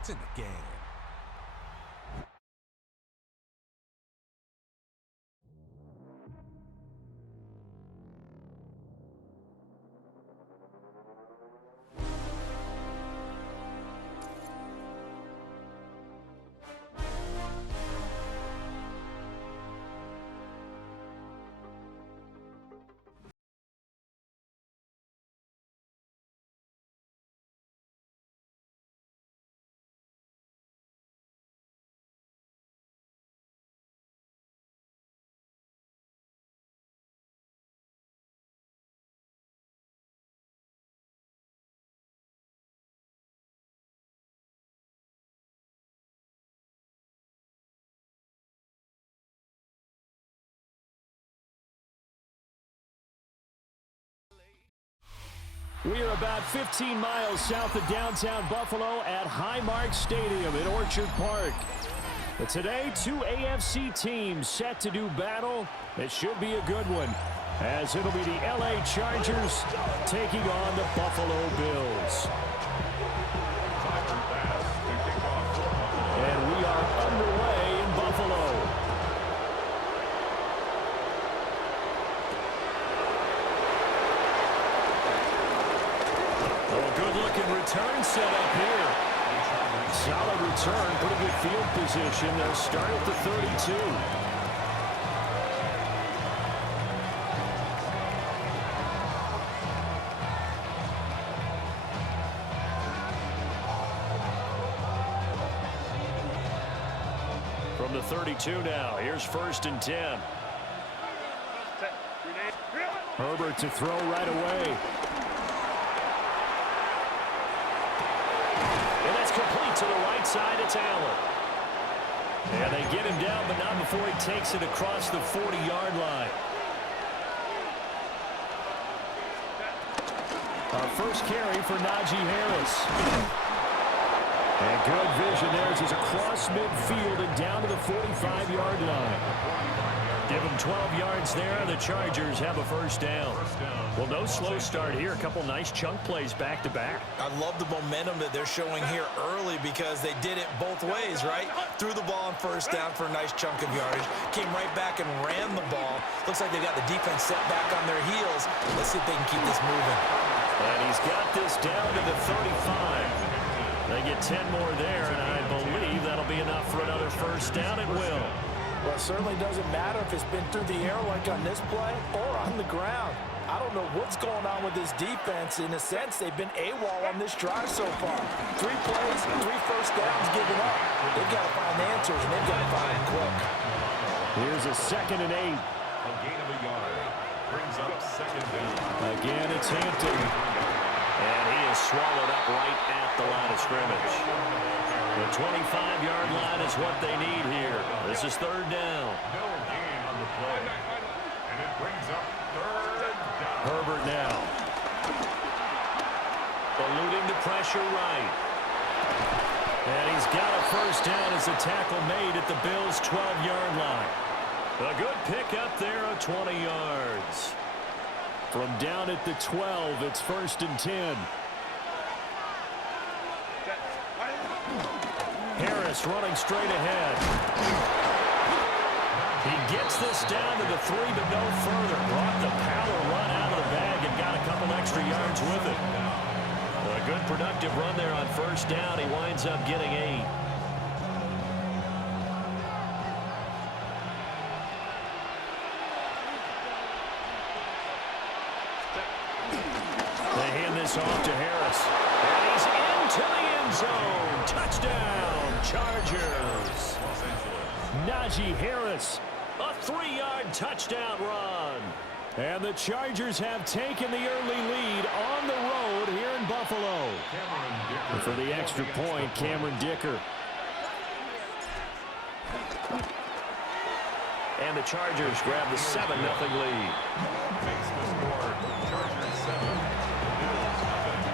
It's in the game. We are about 15 miles south of downtown Buffalo at Highmark Stadium in Orchard Park. But today, two AFC teams set to do battle. It should be a good one, as it'll be the LA Chargers taking on the Buffalo Bills. And we are underway in Buffalo. Good-looking return set up here. Solid return, pretty good field position. They'll start at the 32. From the 32 now, here's 1st and 10. Herbert to throw right away. Complete to the right side, it's Allen. And they get him down, but not before he takes it across the 40-yard line. Our first carry for Najee Harris. And good vision there as he's across midfield and down to the 45-yard line. Give him 12 yards there, and the Chargers have a first down. Well, no slow start here. A couple nice chunk plays back-to-back. I love the momentum that they're showing here early because they did it both ways, right? Threw the ball on first down for a nice chunk of yardage. Came right back and ran the ball. Looks like they got the defense set back on their heels. Let's see if they can keep this moving. And he's got this down to the 35. They get 10 more there, and I believe that'll be enough for another first down. It will. Well, it certainly doesn't matter if it's been through the air like on this play or on the ground. I don't know what's going on with this defense. In a sense, they've been AWOL on this drive so far. 3 plays, 3 first downs given up. They've got to find answers, and they've got to find them quick. Here's a 2nd and 8. A gain of a yard. Brings up 2nd down. Again, it's Hampton. And he is swallowed up right at the line of scrimmage. The 25-yard line is what they need here. This is 3rd down. No gain on the play. And it brings up 3rd down. Herbert now. Eluding the pressure right. And he's got a first down as the tackle made at the Bills' 12-yard line. A good pickup there of 20 yards. From down at the 12, it's 1st and 10. Harris running straight ahead. He gets this down to the 3, but no further. Brought the power run out of the bag and got a couple extra yards with it. A good productive run there on first down. He winds up getting 8. They hand this off to Harris. And he's into the end zone. Touchdown, Chargers. Najee Harris, a 3-yard touchdown run. And the Chargers have taken the early lead on the road here in Buffalo. And for the extra point, Cameron Dicker. And the Chargers grab the 7-0 lead. Makes the score. Chargers 7. Bills nothing.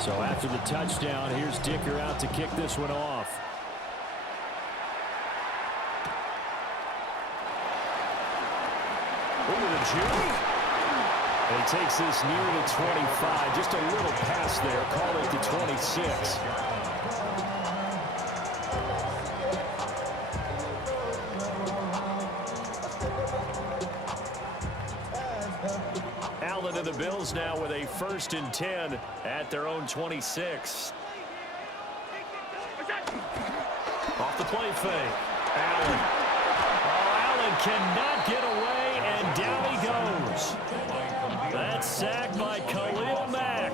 So after the touchdown, here's Dicker out to kick this one off. Look at the juke. And he takes this near to 25. Just a little pass there. Call it the 26. Allen and the Bills now with a 1st and 10 at their own 26. Off the play fake. Allen. Oh, Allen cannot get away, and down he goes. That's sacked by Khalil Mack.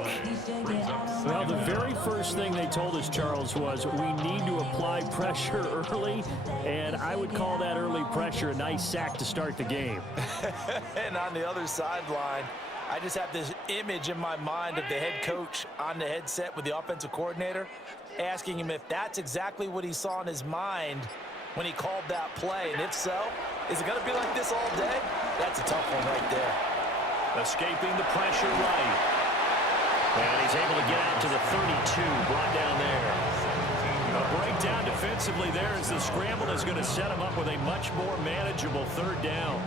Well, the very first thing they told us, Charles, was we need to apply pressure early, and I would call that early pressure a nice sack to start the game. And on the other sideline, I just have this image in my mind of the head coach on the headset with the offensive coordinator, asking him if that's exactly what he saw in his mind when he called that play. And if so, is it going to be like this all day? That's a tough one right there. Escaping the pressure right. And he's able to get out to the 32, brought down there. A breakdown defensively there as the scramble is going to set him up with a much more manageable 3rd down.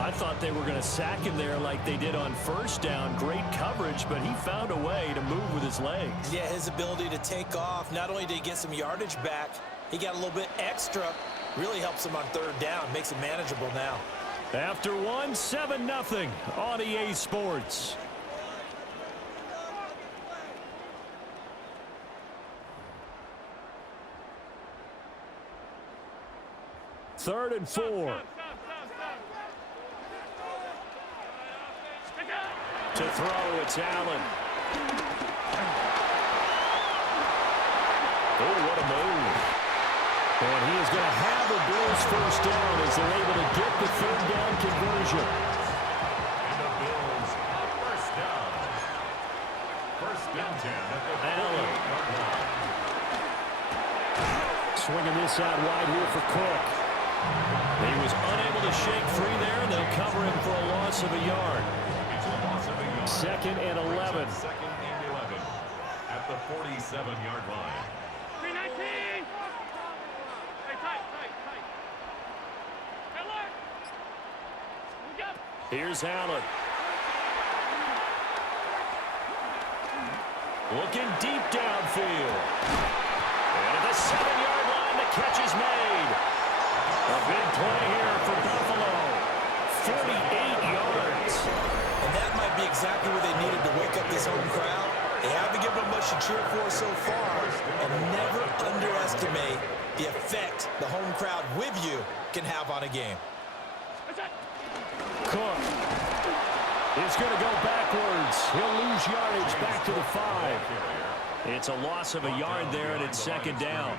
I thought they were going to sack him there like they did on 1st down. Great coverage, but he found a way to move with his legs. Yeah, his ability to take off. Not only did he get some yardage back, he got a little bit extra. Really helps him on 3rd down. Makes it manageable now. After one, 7-0 on EA Sports. Third and 4. To throw, it's Allen. Oh, what a move. And he is going to have the Bills 1st down as they're able to get the 3rd down conversion. And the Bills are 1st down. 1st and 10 at the Allen. 48-yard line. Swinging this out wide here for Cook. He was unable to shake free there, and they'll cover him for a loss of a yard. It's a loss of a yard. 2nd and 11. 2nd and 11 at the 47-yard line. 319. Hey, tight. Alert. Move up. Here's Allen. Looking deep downfield. And at the 7-yard line, the catch is made. A big play here for Buffalo. 48 yards. And that might be exactly what they needed to wake up this home crowd. They haven't given them much to cheer for so far. And never underestimate the effect the home crowd with you can have on a game. Cook is going to go backwards. He'll lose yardage back to the 5. It's a loss of a yard there, and it's 2nd down.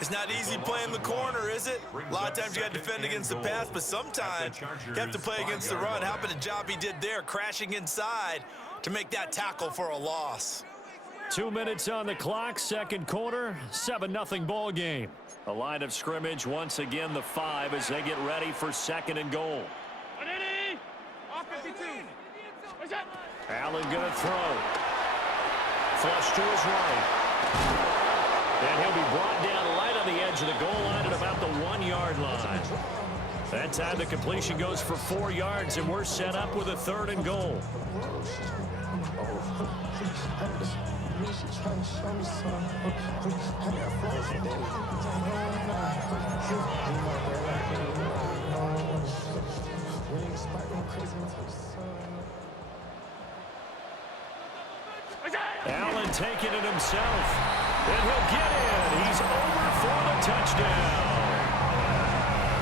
It's not easy playing the corner, is it? A lot of times you got to defend against the pass, but sometimes you have to play against the run. How about the job he did there, crashing inside to make that tackle for a loss? 2 minutes on the clock, 2nd quarter, 7-0 ball game. A line of scrimmage, once again the 5 as they get ready for 2nd and goal. 180. Off 52. What's that? Allen going to throw. Flush to his right. And he'll be brought down right on the edge of the goal line at about the 1-yard line. That time the completion goes for 4 yards, and we're set up with a 3rd and goal. Allen taking it himself. And he'll get in. He's over for the touchdown.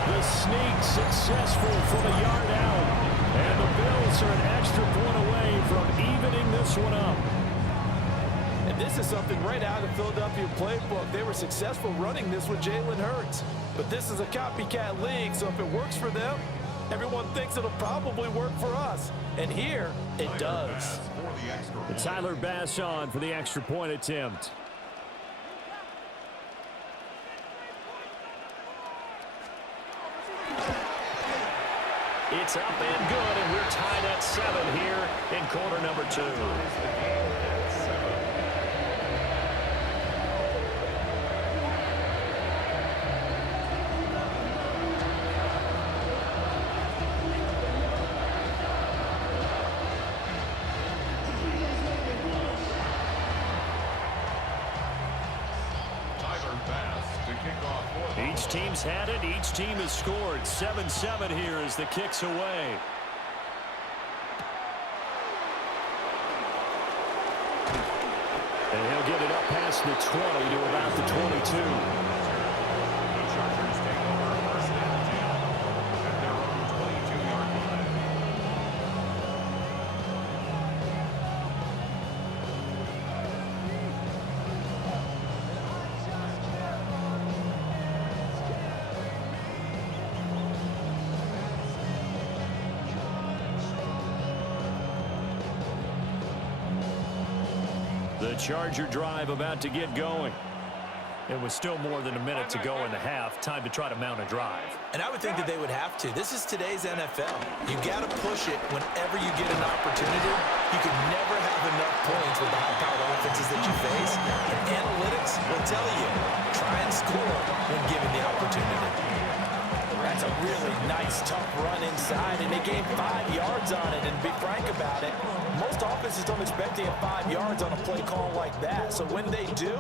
The sneak successful from a yard out. And the Bills are an extra point away from evening this one up. And this is something right out of the Philadelphia playbook. They were successful running this with Jalen Hurts. But this is a copycat league, so if it works for them, everyone thinks it'll probably work for us. And here, it does. Tyler Bass on for the extra point attempt. It's up and good, and we're tied at 7 here in quarter number 2. Each team's had it. Each team has scored. 7-7 here as the kick's away. And he'll get it up past the 20 to about the 22. The Chargers take over first and 10 at their own 22-yard line. The Charger drive about to get going. It was still more than a minute to go in the half. Time to try to mount a drive. And I would think that they would have to. This is today's NFL. You got to push it whenever you get an opportunity. You can never have enough points with the high-powered offenses that you face. And analytics will tell you, try and score when given the opportunity. That's a really nice, tough run inside, and they gained 5 yards on it. And to be frank about it, most offenses don't expect to get 5 yards on a play call like that. So when they do,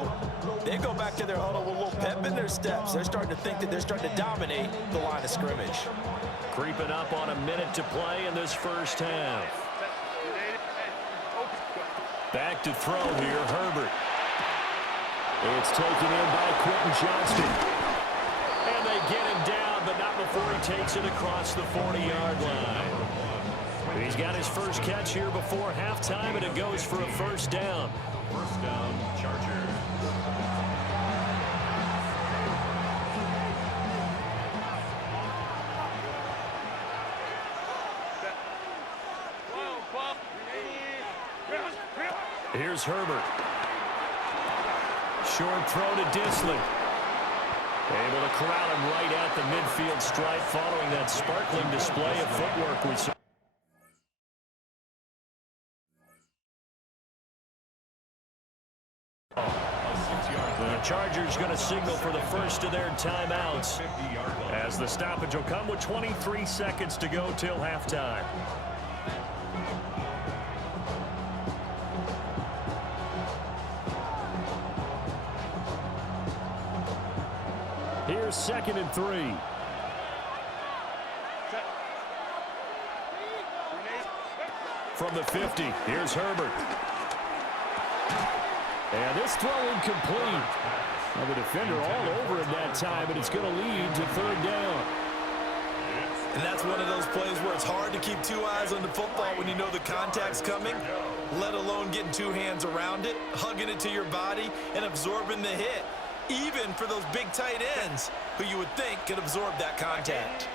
they go back to their huddle with a little pep in their steps. They're starting to think that they're starting to dominate the line of scrimmage. Creeping up on a minute to play in this first half. Back to throw here, Herbert. It's taken in by Quentin Johnston. And they get him down, but not before he takes it across the 40-yard line. He's got his first catch here before halftime, and it goes for a first down. First down, Chargers. Here's Herbert. Short throw to Disley. Able to corral him right at the midfield stripe following that sparkling display of footwork we saw. The Chargers going to signal for the first of their timeouts as the stoppage will come with 23 seconds to go till halftime. Here's 2nd and 3. From the 50, here's Herbert. And this throw incomplete. Now the defender all over him that time, and it's going to lead to 3rd down. And that's one of those plays where it's hard to keep 2 eyes on the football when you know the contact's coming, let alone getting 2 hands around it, hugging it to your body, and absorbing the hit. Even for those big tight ends who you would think could absorb that contact.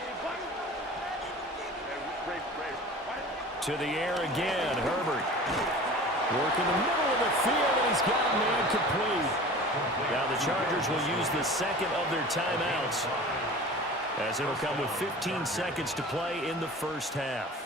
To the air again, Herbert. Working the middle of the field, and he's got a man complete. Now the Chargers will use the second of their timeouts as it'll come with 15 seconds to play in the first half.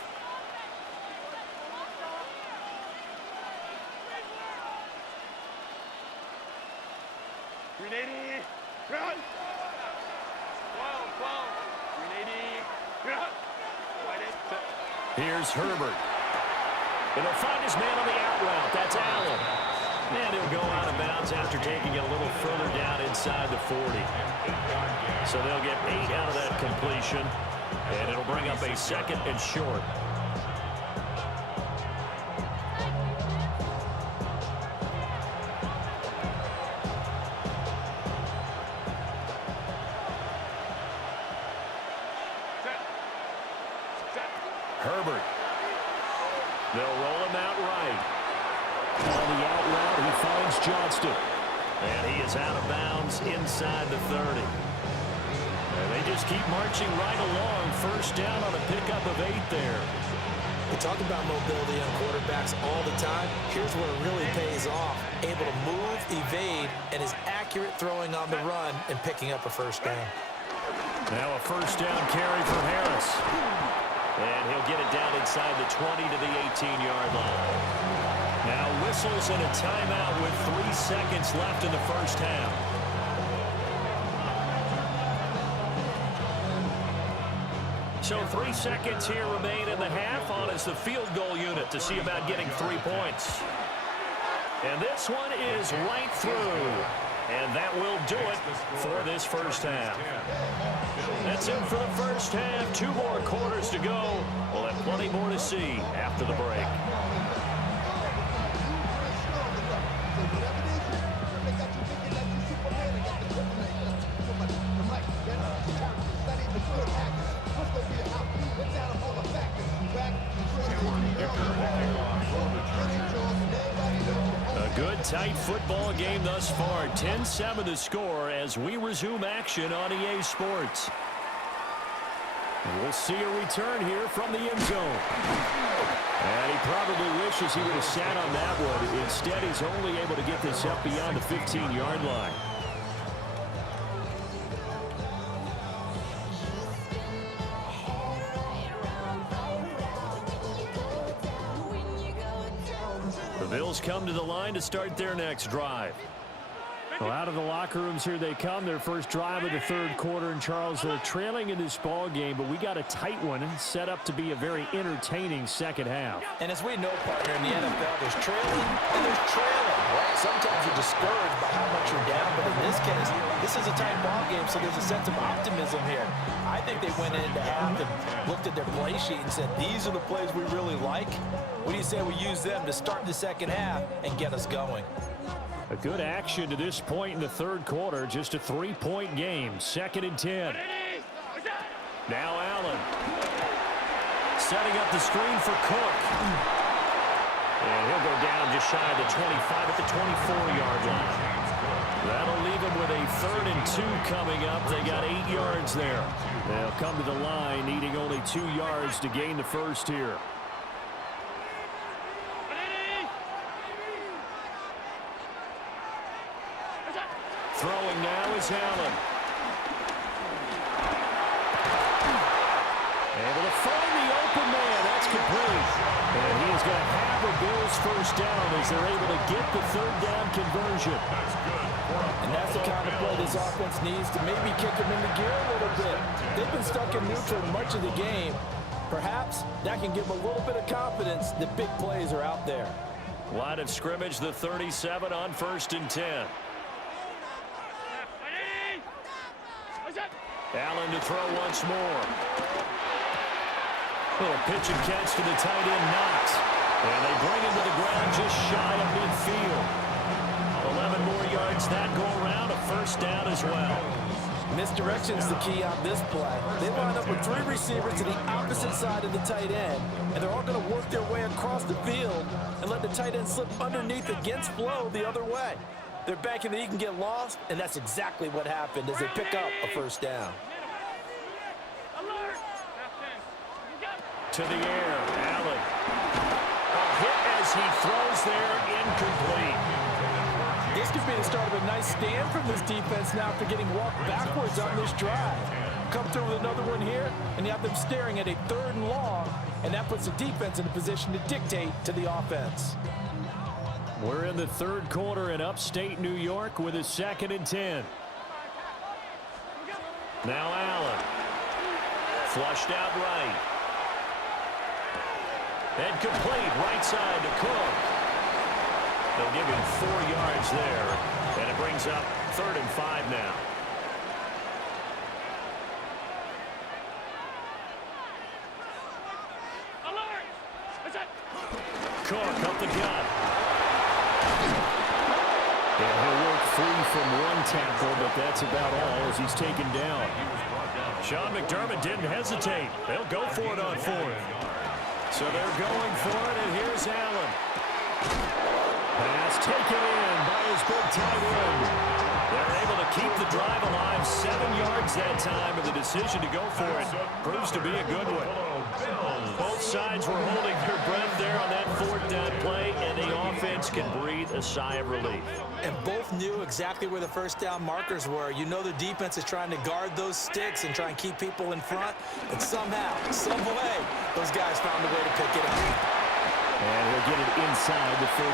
Here's Herbert. And he'll find his man on the out route. That's Allen. And he'll go out of bounds after taking it a little further down inside the 40. So they'll get 8 out of that completion. And it'll bring up a 2nd and short. Herbert. They'll roll him out right. On the out route, he finds Johnston. And he is out of bounds inside the 30. And they just keep marching right along. First down on a pickup of 8 there. We talk about mobility on quarterbacks all the time. Here's where it really pays off. Able to move, evade, and is accurate throwing on the run and picking up a first down. Now a first down carry for Harris. And he'll get it down inside the 20 to the 18-yard line. Now whistles and a timeout with 3 seconds left in the first half. So 3 seconds here remain in the half on as the field goal unit to see about getting 3 points. And this one is right through. And that will do it for this first half. That's it for the first half. 2 more quarters to go. We'll have plenty more to see after the break. A good, tight football game thus far. 10-7 the score as we resume action on EA Sports. We'll see a return here from the end zone. And he probably wishes he would have sat on that one. Instead, he's only able to get this up beyond the 15-yard line. The Bills come to the line to start their next drive. Well, out of the locker rooms here they come. Their first drive of the third quarter. And Charles, they're trailing in this ball game, but we got a tight one set up to be a very entertaining second half. And as we know, partner, in the NFL, there's trailing and there's trailing. Right? Sometimes you're discouraged by how much you're down, but in this case, this is a tight ball game, so there's a sense of optimism here. I think they went into half and looked at their play sheet and said, these are the plays we really like. What do you say we use them to start the second half and get us going? A good action to this point in the third quarter. Just a 3-point game. 2nd and 10. Now Allen. Setting up the screen for Cook. And he'll go down just shy of the 25 at the 24-yard line. That'll leave him with a 3rd and 2 coming up. They got 8 yards there. They'll come to the line needing only 2 yards to gain the first here. Throwing now is Allen. Able to find the open man. That's complete. And he is going to have a Bills first down as they're able to get the 3rd down conversion. And that's the kind of play this offense needs to maybe kick them into gear a little bit. They've been stuck in neutral much of the game. Perhaps that can give them a little bit of confidence that big plays are out there. Line of scrimmage, the 37 on 1st and 10. Allen to throw once more. Little pitch and catch to the tight end, Knox. And they bring him to the ground just shy of midfield. 11 more yards that go around, a first down as well. Misdirection's the key on this play. They line up with 3 receivers to the opposite side of the tight end, and they're all going to work their way across the field and let the tight end slip underneath against flow the other way. They're banking that he can get lost, and that's exactly what happened as they pick up a first down. To the air, Allen. A hit as he throws there, incomplete. This could be the start of a nice stand from this defense now after getting walked backwards on this drive. Come through with another one here, and you have them staring at a 3rd and long, and that puts the defense in a position to dictate to the offense. We're in the third quarter in upstate New York with a 2nd and 10. Now Allen. Flushed out right. And complete right side to Cook. They'll give him 4 yards there. And it brings up 3rd and 5 now. Cook up the gut. And he'll work free from one tackle, but that's about all as he's taken down. Sean McDermott didn't hesitate. They'll go for it on 4th. So they're going for it, and here's Allen. Pass taken in by his big tight end. They're able to keep the drive alive, 7 yards that time, and the decision to go for it proves to be a good one. Both sides were holding their breath there on that 4th down play, and the offense can breathe a sigh of relief. And both knew exactly where the first down markers were. You know the defense is trying to guard those sticks and try and keep people in front, but somehow, some way, those guys found a way to pick it up. And he'll get it inside the 35.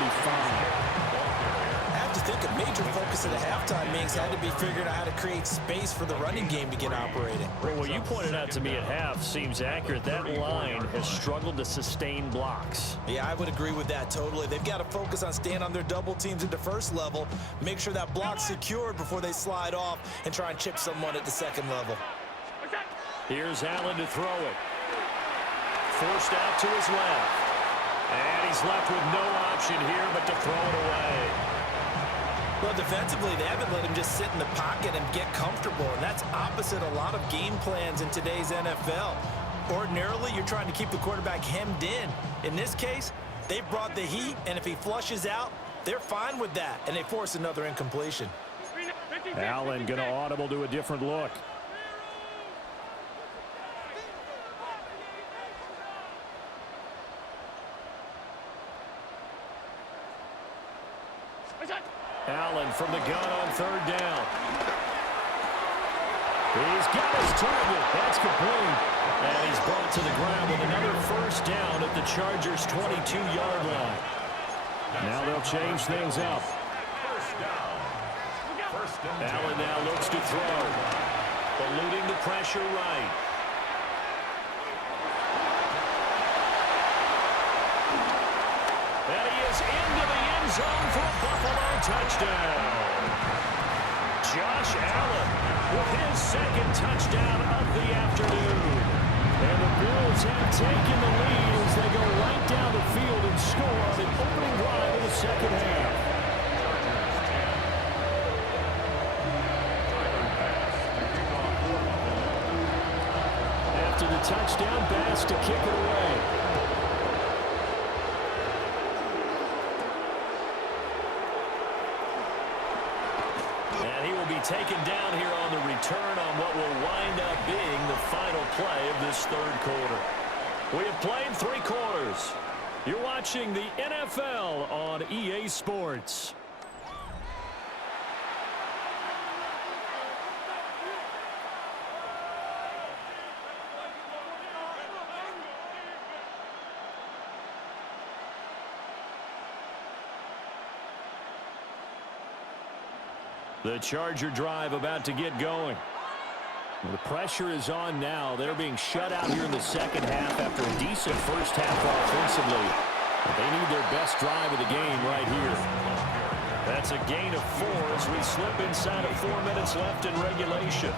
I have to think major focus of the halftime meetings had to be figuring out how to create space for the running game to get operating. Well, what you pointed out to me at half seems accurate. That line has struggled to sustain blocks. Yeah, I would agree with that totally. They've got to focus on staying on their double teams at the first level, make sure that block's secured before they slide off and try and chip someone at the second level. Here's Allen to throw it. Forced out to his left. And he's left with no option here but to throw it away. Well, defensively, they haven't let him just sit in the pocket and get comfortable, and that's opposite a lot of game plans in today's NFL. Ordinarily, you're trying to keep the quarterback hemmed in. In this case, they brought the heat, and if he flushes out, they're fine with that, and they force another incompletion. Allen going to audible to a different look. Allen from the gun on third down. He's got his target. That's complete. And he's brought to the ground with another first down at the Chargers' 22-yard line. Now they'll change things up. Allen now looks to throw. Eluding the pressure right. And he is into the end zone for a Buffalo touchdown. Josh Allen with his second touchdown of the afternoon. And the Bills have taken the lead as they go right down the field and score on the opening drive of the second half. After the touchdown, Bass to kick it away. Taken down here on the return on what will wind up being the final play of this third quarter. We have played 3 quarters. You're watching the NFL on EA Sports. The Charger drive about to get going. The pressure is on now. They're being shut out here in the second half after a decent first half offensively. They need their best drive of the game right here. That's a gain of 4 as we slip inside of 4 minutes left in regulation.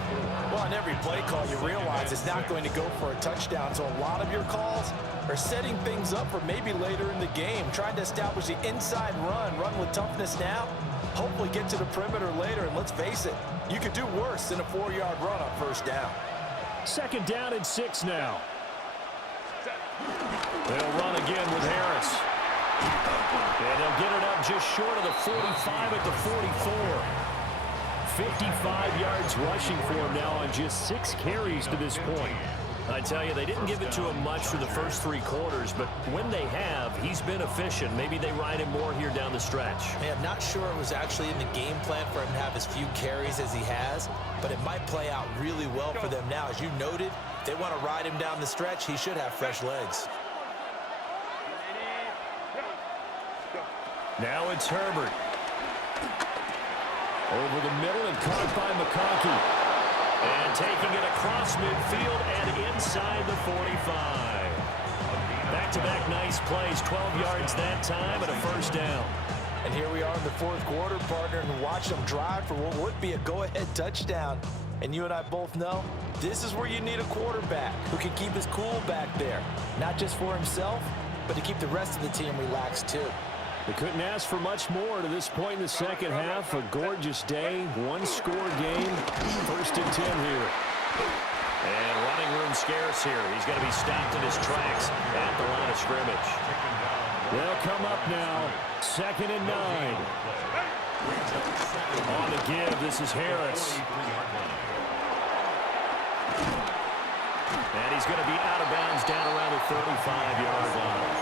Well, on every play call, you realize it's not going to go for a touchdown, so a lot of your calls are setting things up for maybe later in the game, trying to establish the inside run with toughness now, hopefully get to the perimeter later, and let's face it, you could do worse than a 4-yard run on first down. Second down and 6 now. They'll run again with Harris. And they'll get it up just short of the 45 at the 44. 55 yards rushing for him now on just 6 carries to this point. I tell you, they didn't give it to him much for the first 3 quarters, but when they have, he's been efficient. Maybe they ride him more here down the stretch. Man, I'm not sure it was actually in the game plan for him to have as few carries as he has, but it might play out really well for them now. As you noted, if they want to ride him down the stretch, he should have fresh legs. Now it's Herbert. Over the middle and caught by McConkey. And taking it across midfield and inside the 45. Back-to-back nice plays, 12 yards that time and a first down. And here we are in the fourth quarter, partner, and watch them drive for what would be a go-ahead touchdown. And you and I both know this is where you need a quarterback who can keep his cool back there. Not just for himself, but to keep the rest of the team relaxed too. They couldn't ask for much more to this point in the second half. A gorgeous day, 1-score game, 1st and 10 here. And running room scarce here. He's going to be stopped in his tracks at the line of scrimmage. They'll come up now, 2nd and 9. On the give, this is Harris. And he's going to be out of bounds down around the 35-yard line.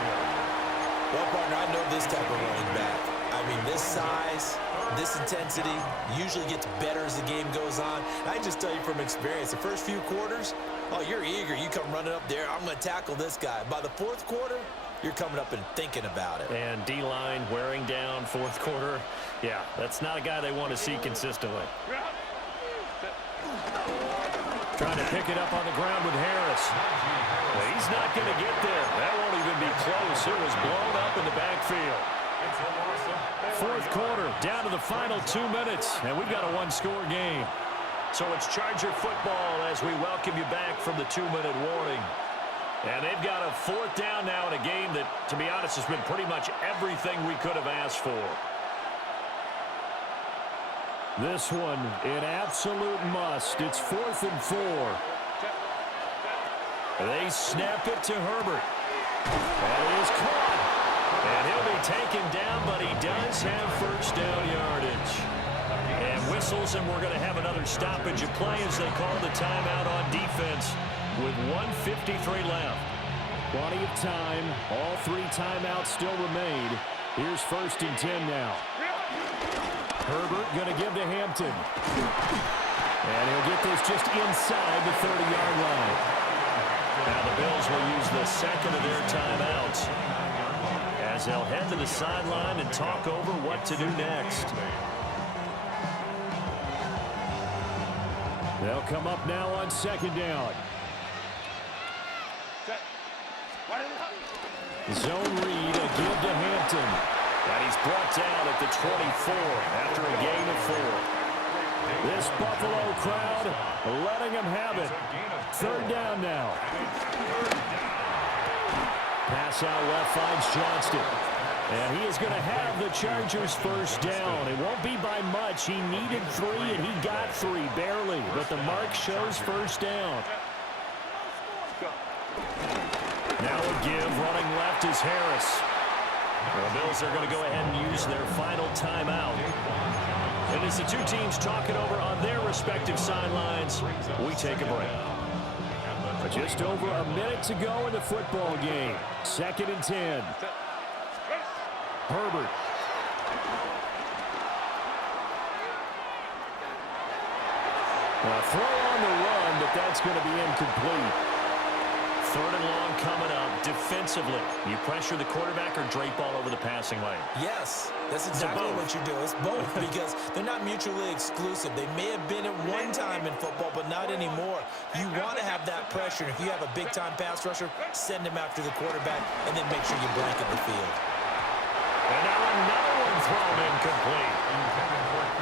Well, partner, I know this type of running back. I mean, this size, this intensity usually gets better as the game goes on. And I can just tell you from experience, the first few quarters, oh, you're eager. You come running up there, I'm going to tackle this guy. By the 4th quarter, you're coming up and thinking about it. And D-line wearing down fourth quarter. Yeah, that's not a guy they want to see consistently. Trying to pick it up on the ground with Harris. Well, he's not going to get there. That won't even be close. It was blown up in the backfield. Fourth quarter, down to the final 2 minutes, and we've got a one-score game. So it's Charger football as we welcome you back from the 2-minute warning. And they've got a fourth down now in a game that, to be honest, has been pretty much everything we could have asked for. This one, an absolute must. It's 4th and 4. They snap it to Herbert. That is caught. And he'll be taken down, but he does have first down yardage. And whistles, and we're going to have another stoppage of play as they call the timeout on defense with 1:53 left. Plenty of time. All 3 timeouts still remain. Here's 1st and 10 now. Herbert going to give to Hampton. And he'll get this just inside the 30-yard line. Now the Bills will use the second of their timeouts as they'll head to the sideline and talk over what to do next. They'll come up now on 2nd down. Zone read, a give to Hampton. And he's brought down at the 24 after a gain of 4. This Buffalo crowd letting him have it. 3rd down now. Pass out left finds Johnston. And he is going to have the Chargers first down. It won't be by much. He needed 3, and he got 3, barely. But the mark shows first down. Now a give. Running left is Harris. The Bills are going to go ahead and use their final timeout. And as the two teams talk it over on their respective sidelines, we take a break. Just over a minute to go in the football game. 2nd and 10. Herbert. Well, throw on the run, but that's going to be incomplete. 3rd and long coming up. Defensively, you pressure the quarterback or drape all over the passing lane? Yes, that's exactly what you do. It's both because they're not mutually exclusive. They may have been at one time in football, but not anymore. You want to have that pressure. If you have a big-time pass rusher, send him after the quarterback, and then make sure you blanket the field. And now another one thrown incomplete.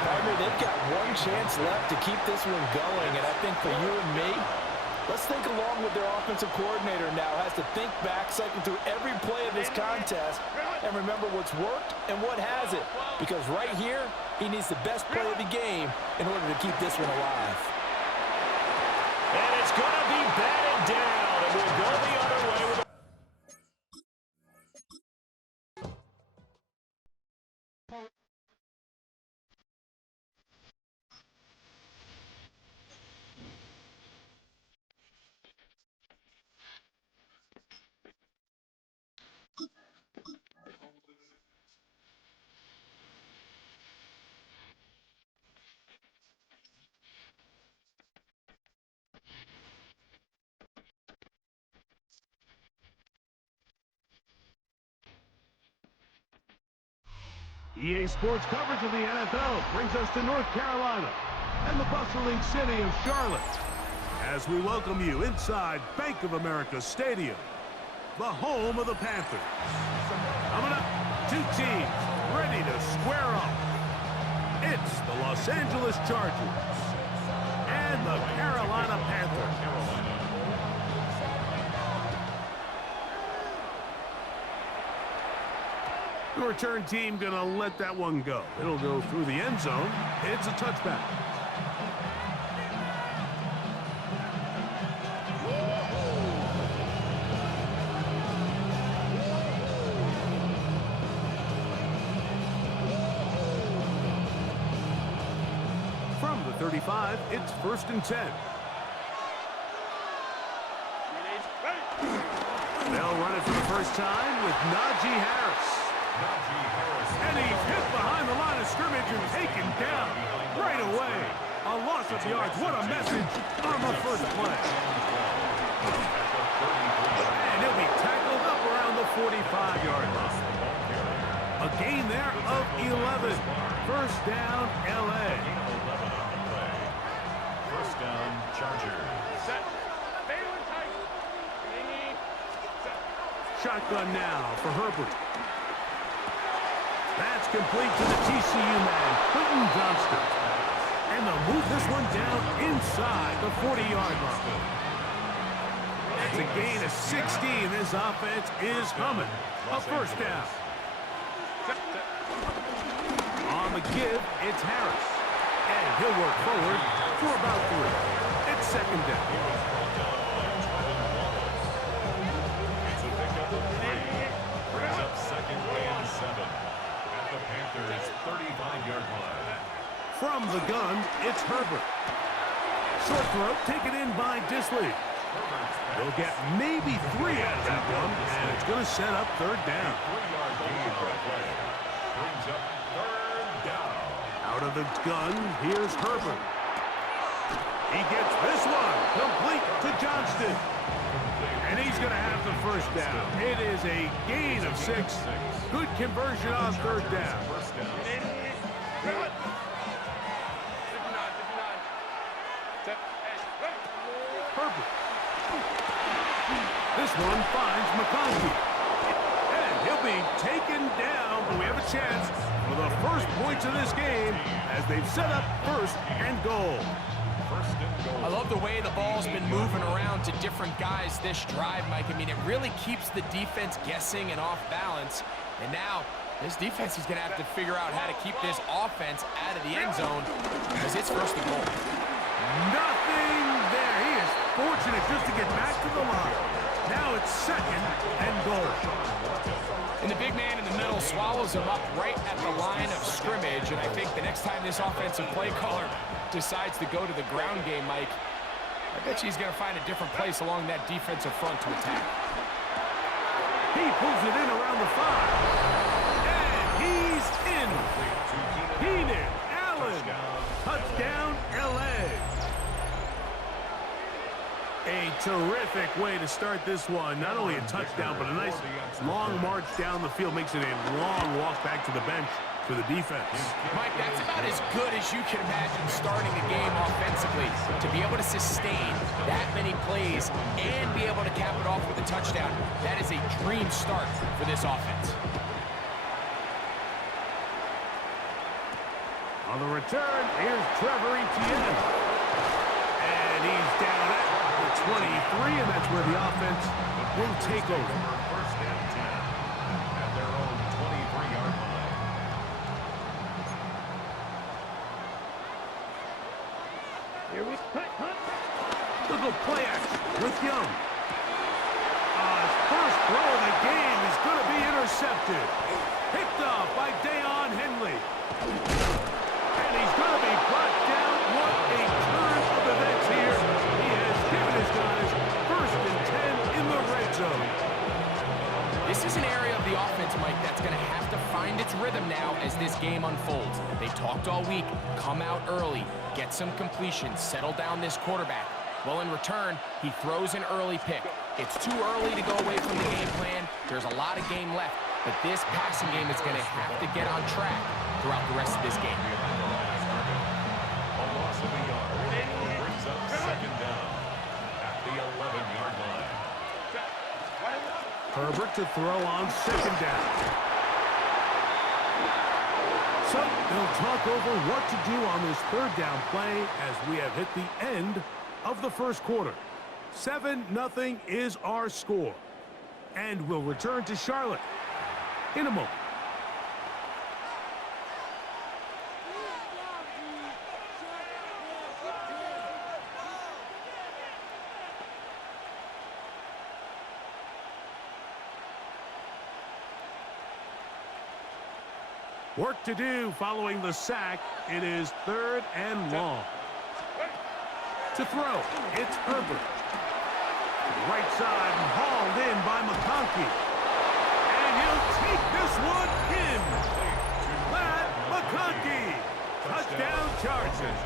Partner, they've got one chance left to keep this one going, and I think for you and me, let's think along with their offensive coordinator now. Has to think back, cycle through every play of this contest, and remember what's worked and what hasn't. Because right here, he needs the best play of the game in order to keep this one alive. And it's going to be batted down, and we'll go the other way with EA Sports coverage of the NFL brings us to North Carolina and the bustling city of Charlotte as we welcome you inside Bank of America Stadium, the home of the Panthers. Coming up, 2 teams ready to square up. It's the Los Angeles Chargers and the Carolina Panthers. The return team gonna let that one go. It'll go through the end zone. It's a touchback. From the 35, it's 1st and 10. They'll run it for the first time with Najee Harris. And he's hit behind the line of scrimmage and taken down right away. A loss of yards. What a message on the first play. And he'll be tackled up around the 45-yard line. A gain there of 11. First down, L.A. First down, Chargers. Set. Baylor tight. Set. Shotgun now for Herbert. That's complete to the TCU man, Quentin Johnston. And they'll move this one down inside the 40-yard line. That's a gain of 16. This offense is humming. A first down. On the give, it's Harris. And he'll work forward for about 3. It's second down. It's a pickup of 3. Brings up second and 7. At the Panthers' 35-yard line. From the gun, it's Herbert. Short throw taken in by Disley. He'll get maybe 3 out of that one, and it's going to set up third down. 3-yard gain on the play. Brings up third down. Out of the gun, here's Herbert. He gets this one complete to Johnston. And he's going to have the first down. It is a gain of 6. Good conversion on third down. First down. Herbert. This one finds McConkey. And he'll be taken down, but we have a chance for the first points of this game as they've set up first and goal. First and goal. I love the way the ball's been moving around to different guys this drive, Mike. I mean, it really keeps the defense guessing and off balance. And now, this defense is going to have to figure out how to keep this offense out of the end zone because it's first and goal. Nothing there. He is fortunate just to get back to the line. Now it's second and goal. And the big man in the middle swallows him up right at the line of scrimmage. And I think the next time this offensive play caller decides to go to the ground game, Mike, I bet you he's going to find a different place along that defensive front to attack. He pulls it in around the 5. And he's in. Keenan Allen. Touchdown, L.A. A terrific way to start this one. Not only a touchdown, but a nice long march down the field. Makes it a long walk back to the bench for the defense. Mike, that's about as good as you can imagine starting a game offensively. To be able to sustain that many plays and be able to cap it off with a touchdown, that is a dream start for this offense. On the return, here's Trevor Etienne. And he's down at the 23, and that's where the offense will take over. First and 10 at their own 23-yard line. Here we hunt. Look at play action with Young. His first throw of the game is going to be intercepted. Picked off by Deion Henley. And he's going to be brought down. What a turn of events here. He has given his guys first and 10 in the red zone. This is an area of the offense, Mike, that's going to have to find its rhythm now as this game unfolds. They talked all week, come out early, get some completions, settle down this quarterback. Well, in return, he throws an early pick. It's too early to go away from the game plan. There's a lot of game left, but this passing game is going to have to get on track throughout the rest of this game. A loss of a yard. Brings up second down at the 11-yard line. Herbert to throw on second down. So they'll talk over what to do on this third down play as we have hit the end of the first quarter. 7-0 is our score. And we'll return to Charlotte in a moment. Work to do following the sack. It is third and long. To throw, it's Herbert. Right side and hauled in by McConkey. And he'll take this one in. Matt McConkey. Touchdown Chargers.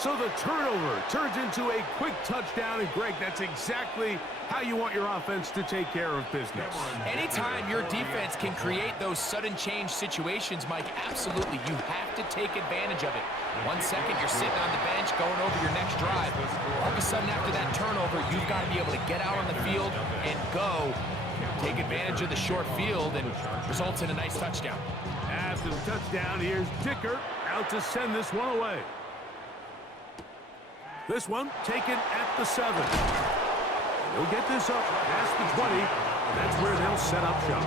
So the turnover turns into a quick touchdown, and Greg, that's exactly how you want your offense to take care of business. Anytime your defense can create those sudden change situations, Mike, absolutely, you have to take advantage of it. 1 second, you're sitting on the bench going over your next drive. All of a sudden, after that turnover, you've got to be able to get out on the field and go. Take advantage of the short field and results in a nice touchdown. After the touchdown, here's Dicker out to send this one away. This one taken at the 7. They'll get this up past the 20, and that's where they'll set up shop.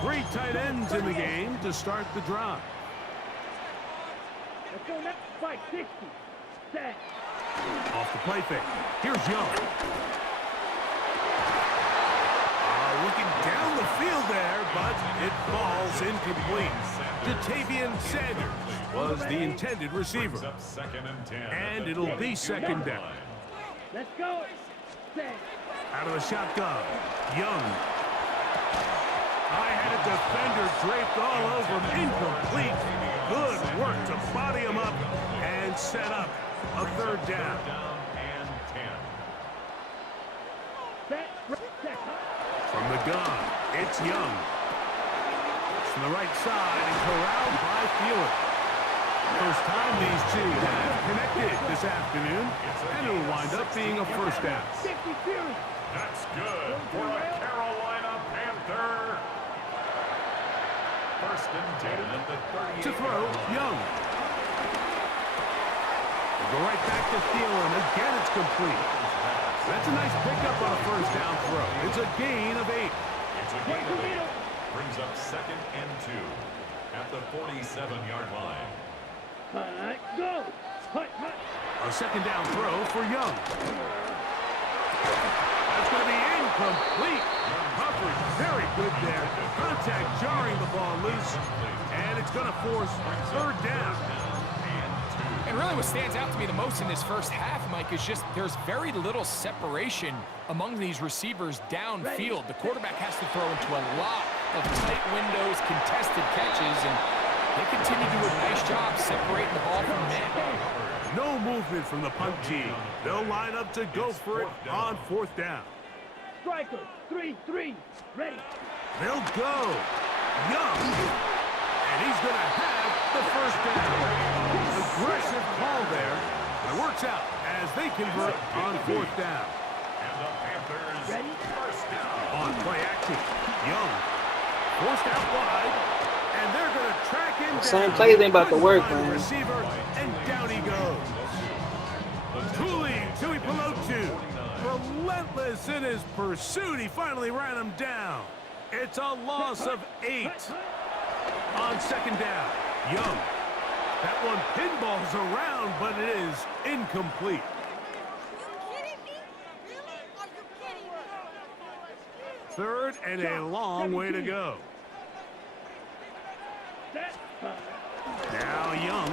Three tight ends in the game to start the drive. Let's go next fight, 60. Set. Off the play fake. Here's Young. Looking down the field there, but it falls incomplete. Jatavian Sanders was the intended receiver. And it'll be second down. Let's go. Set. Out of the shotgun, Young. I had a defender draped all over him. Incomplete. Good work to body him up and set up a third down. Set. Set. From the gun, it's Young. From the right side and corralled by Thielen. First time these two have connected this afternoon, and it'll wind up being a first down. 50 Fury. That's good for a Carolina Panther. First and 10 at the 38. To throw, Young. Go right back to Thielen. Again, it's complete. That's a nice pickup on a first down throw. It's a gain of 8. It's a gain of 8. Brings up second and 2 at the 47-yard line. Go. Hut, hut. A second down throw for Young. That's going to be incomplete. Coverage very good there. Contact jarring the ball loose. And it's going to force third down. And really what stands out to me the most in this first half, Mike, is just there's very little separation among these receivers downfield. The quarterback has to throw into a lot of tight windows, contested catches, and they continue to do a nice job separating the ball from the man. No movement from the punt team. They'll line up to go for it on fourth down. Striker. 3-3. Ready. They'll go. Young. And he's going to have the first down. Aggressive call there. It works out as they convert on fourth down. And the Panthers first down. On play action, Young forced out wide, and they're going to track him down. Same plays ain't about to work, man. Receiver, and down he goes. Tui Pelotu, relentless in his pursuit. He finally ran him down. It's a loss of 8. On second down, Young. That one pinballs around, but it is incomplete. Third and a long way to go. Now Young.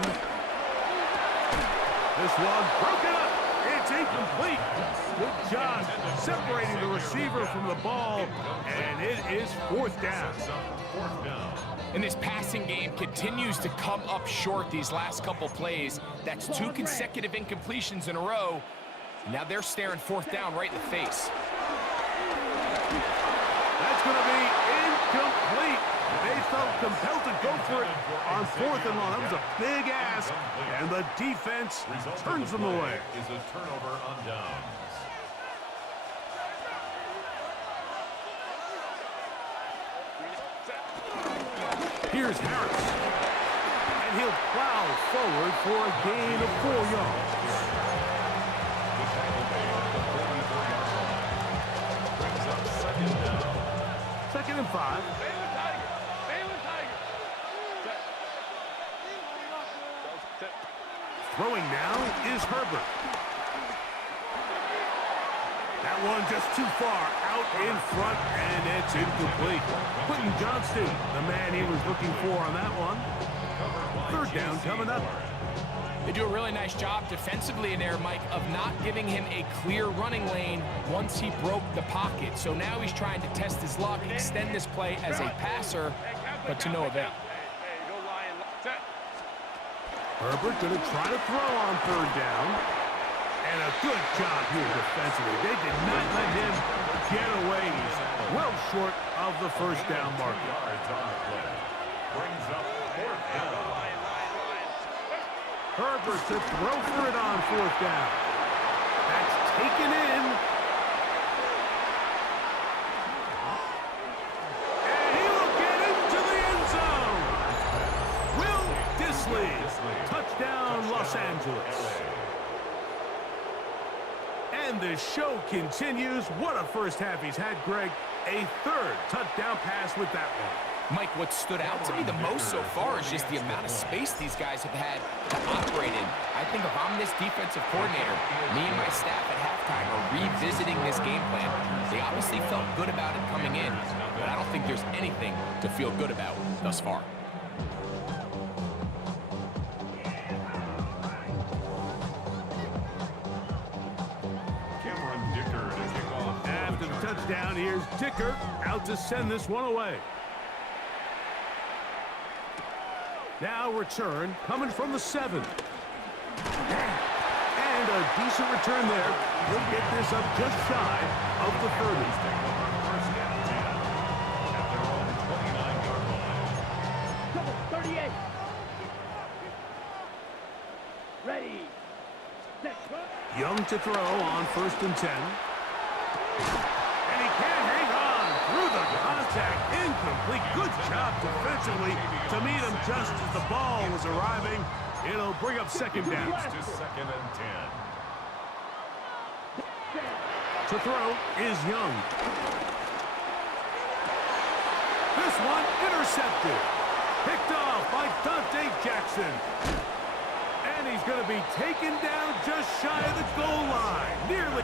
This one broken up. It's incomplete. Good job separating the receiver from the ball, and it is fourth down. And this passing game continues to come up short these last couple plays. That's 2 consecutive incompletions in a row. Now they're staring fourth down right in the face. That's going to be incomplete. They felt compelled to go for it on fourth and long. That was a big ask, and the defense turns them away. Is a turnover on downs. Here's Harris, and he'll plow forward for a gain of 4 yards. Brings up second down. Second and 5. Throwing now is Herbert. That one just too far out in front, and it's incomplete. Quentin Johnston, the man he was looking for on that one. Third down coming up. They do a really nice job defensively in there, Mike, of not giving him a clear running lane once he broke the pocket. So now he's trying to test his luck, extend this play as a passer, but to no avail. Herbert going to try to throw on third down. And a good job here defensively. They did not let him get away. He's well short of the first down marker. Yards on the play. Brings up 4th down. Herbert to throw for it on 4th down. That's taken in. And he will get into the end zone. Will Disley. Touchdown, Los Angeles. And the show continues. What a first half he's had, Greg. A 3rd touchdown pass with that one. Mike, what stood out to me the most so far is just the amount of space these guys have had to operate in. I think if I'm this defensive coordinator, me and my staff at halftime are revisiting this game plan. They obviously felt good about it coming in, but I don't think there's anything to feel good about thus far. After the touchdown, here's Dicker out to send this one away. Now return coming from the 7. And a decent return there. He'll get this up just shy of the 30. First down 10 at their own 29-yard line. 38. Ready. Set. Young to throw on 1st and 10. And he can't hang on through the contact. Incomplete. Good job defensively to meet him just as the ball was arriving. It'll bring up 2nd down. To 2nd and 10. To throw is Young. This one intercepted. Picked off by Dante Jackson. And he's going to be taken down just shy of the goal line. Nearly.